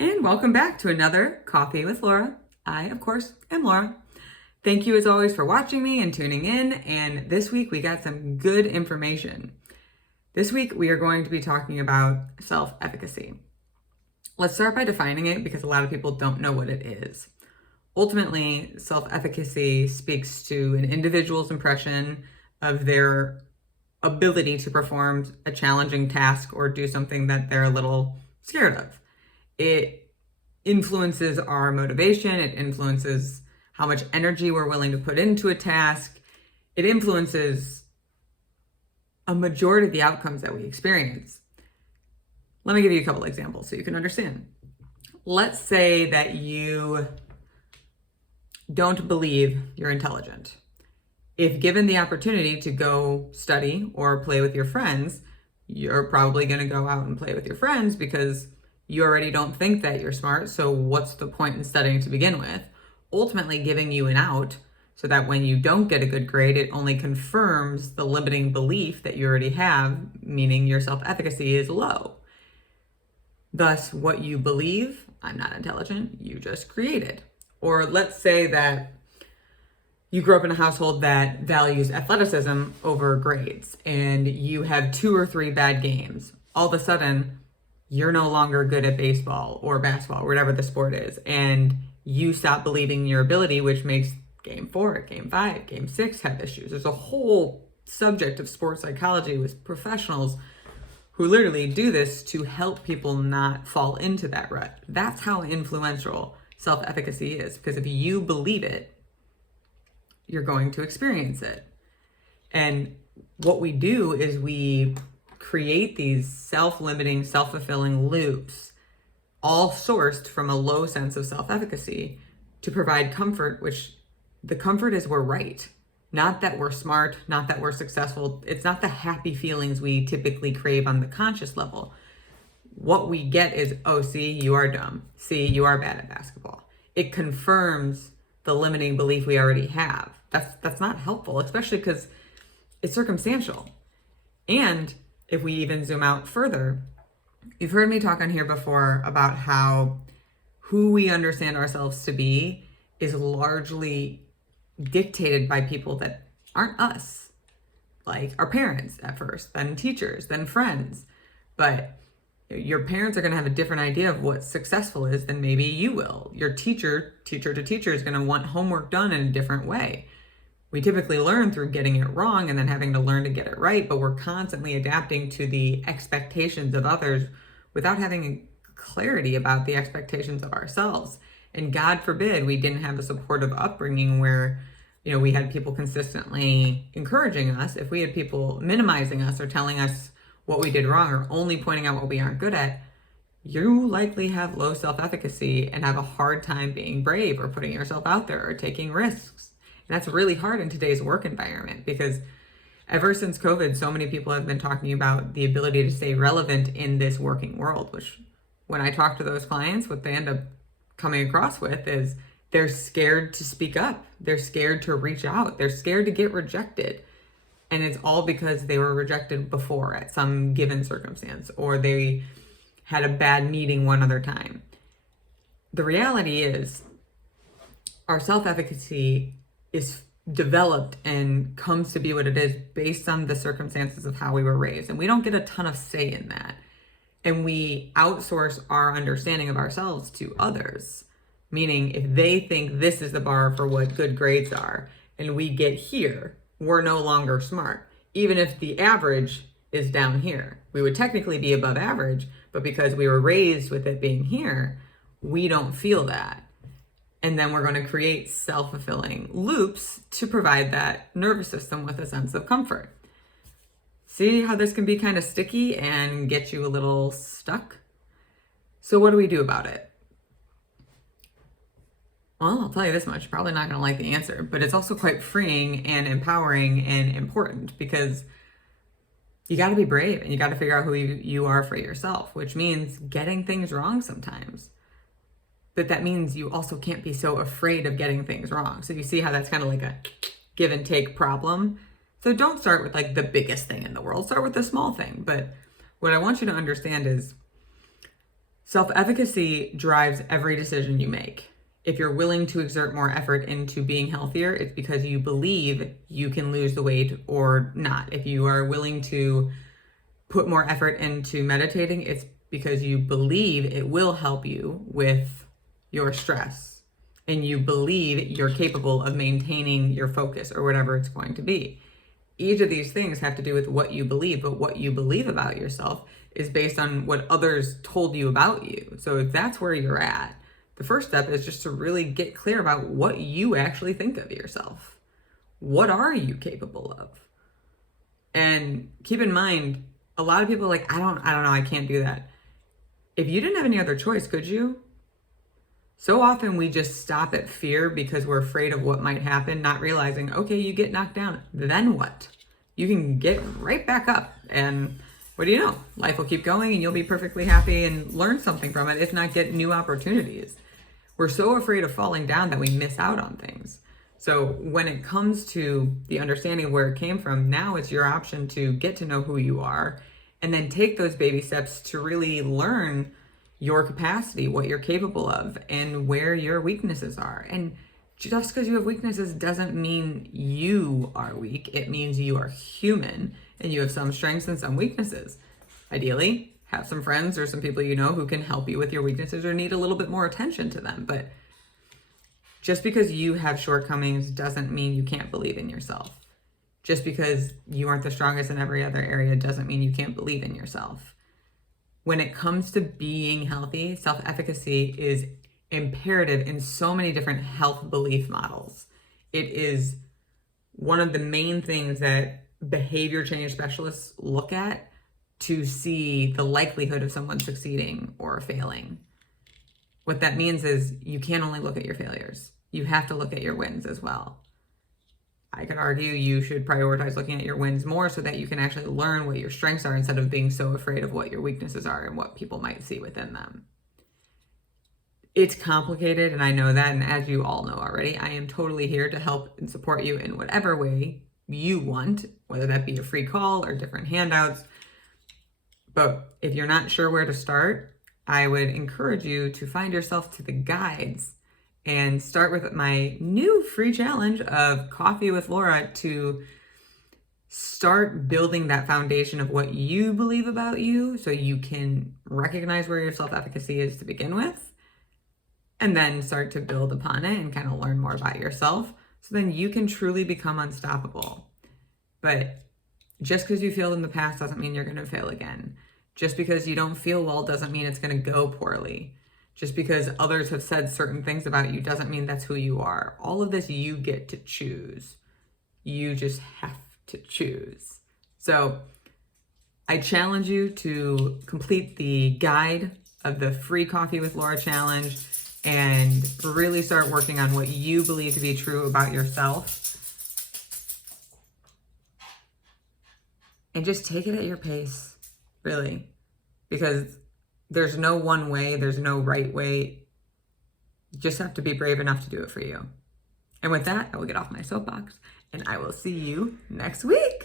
And welcome back to another Coffee with Laura. I, of course, am Laura. Thank you as always for watching me and tuning in. And this week we got some good information. This week we are going to be talking about self-efficacy. Let's start by defining it because a lot of people don't know what it is. Ultimately, self-efficacy speaks to an individual's impression of their ability to perform a challenging task or do something that they're a little scared of. It influences our motivation. It influences how much energy we're willing to put into a task. It influences a majority of the outcomes that we experience. Let me give you a couple examples so you can understand. Let's say that you don't believe you're intelligent. If given the opportunity to go study or play with your friends, you're probably going to go out and play with your friends because you already don't think that you're smart, so what's the point in studying to begin with? Ultimately giving you an out so that when you don't get a good grade, it only confirms the limiting belief that you already have, meaning your self-efficacy is low. Thus, what you believe, I'm not intelligent, you just created. Or let's say that you grew up in a household that values athleticism over grades, and you have 2 or 3 bad games. All of a sudden, you're no longer good at baseball or basketball, or whatever the sport is, and you stop believing in your ability, which makes game 4, game 5, game 6 have issues. There's a whole subject of sports psychology with professionals who literally do this to help people not fall into that rut. That's how influential self-efficacy is, because if you believe it, you're going to experience it. And what we do is we create these self-limiting, self-fulfilling loops, all sourced from a low sense of self-efficacy to provide comfort, which the comfort is we're right. Not that we're smart, not that we're successful. It's not the happy feelings we typically crave on the conscious level. What we get is, oh, see, you are dumb. See, you are bad at basketball. It confirms the limiting belief we already have. That's not helpful, especially because it's circumstantial. And if we even zoom out further, you've heard me talk on here before about how who we understand ourselves to be is largely dictated by people that aren't us, like our parents at first, then teachers, then friends. But your parents are going to have a different idea of what successful is than maybe you will. Your teacher to teacher is going to want homework done in a different way. We typically learn through getting it wrong and then having to learn to get it right, but we're constantly adapting to the expectations of others without having clarity about the expectations of ourselves. And God forbid we didn't have a supportive upbringing where, we had people consistently encouraging us. If we had people minimizing us or telling us what we did wrong or only pointing out what we aren't good at, you likely have low self-efficacy and have a hard time being brave or putting yourself out there or taking risks. And that's really hard in today's work environment because ever since COVID, so many people have been talking about the ability to stay relevant in this working world, which when I talk to those clients, what they end up coming across with is they're scared to speak up. They're scared to reach out. They're scared to get rejected. And it's all because they were rejected before at some given circumstance, or they had a bad meeting one other time. The reality is our self-efficacy is developed and comes to be what it is based on the circumstances of how we were raised. And we don't get a ton of say in that. And we outsource our understanding of ourselves to others. Meaning if they think this is the bar for what good grades are, and we get here, we're no longer smart. Even if the average is down here. We would technically be above average, but because we were raised with it being here, we don't feel that. And then we're going to create self-fulfilling loops to provide that nervous system with a sense of comfort. See how this can be kind of sticky and get you a little stuck? So what do we do about it? Well, I'll tell you this much, probably not going to like the answer, but it's also quite freeing and empowering and important because you got to be brave and you got to figure out who you are for yourself, which means getting things wrong sometimes. But that means you also can't be so afraid of getting things wrong. So you see how that's kind of like a give and take problem. So don't start with like the biggest thing in the world. Start with the small thing. But what I want you to understand is Self-efficacy drives every decision you make. If you're willing to exert more effort into being healthier, it's because you believe you can lose the weight or not. If you are willing to put more effort into meditating, it's because you believe it will help you with your stress and you believe you're capable of maintaining your focus or whatever it's going to be. Each of these things have to do with what you believe, but what you believe about yourself is based on what others told you about you. So if that's where you're at, the first step is just to really get clear about what you actually think of yourself. What are you capable of? And keep in mind, a lot of people are like, I don't know, I can't do that. If you didn't have any other choice, could you? So often we just stop at fear because we're afraid of what might happen, not realizing, okay, you get knocked down, then what? You can get right back up, and what do you know? Life will keep going and you'll be perfectly happy and learn something from it, if not get new opportunities. We're so afraid of falling down that we miss out on things. So when it comes to the understanding of where it came from, now it's your option to get to know who you are and then take those baby steps to really learn your capacity, what you're capable of, and where your weaknesses are. And just because you have weaknesses doesn't mean you are weak. It means you are human and you have some strengths and some weaknesses. Ideally, have some friends or some people you know who can help you with your weaknesses or need a little bit more attention to them. But just because you have shortcomings doesn't mean you can't believe in yourself. Just because you aren't the strongest in every other area doesn't mean you can't believe in yourself. When it comes to being healthy, self-efficacy is imperative in so many different health belief models. It is one of the main things that behavior change specialists look at to see the likelihood of someone succeeding or failing. What that means is you can't only look at your failures. You have to look at your wins as well. I could argue you should prioritize looking at your wins more so that you can actually learn what your strengths are instead of being so afraid of what your weaknesses are and what people might see within them. It's complicated, and I know that, and as you all know already, I am totally here to help and support you in whatever way you want, whether that be a free call or different handouts. But if you're not sure where to start, I would encourage you to find yourself to the guides and start with my new free challenge of Coffee with Laura to start building that foundation of what you believe about you so you can recognize where your self-efficacy is to begin with, and then start to build upon it and kind of learn more about yourself so then you can truly become unstoppable. But just because you failed in the past doesn't mean you're going to fail again. Just because you don't feel well doesn't mean it's going to go poorly. Just because others have said certain things about you doesn't mean that's who you are. All of this you get to choose. You just have to choose. So I challenge you to complete the guide of the free Coffee with Laura challenge and really start working on what you believe to be true about yourself. And just take it at your pace, really, because there's no one way, there's no right way. You just have to be brave enough to do it for you. And with that, I will get off my soapbox and I will see you next week.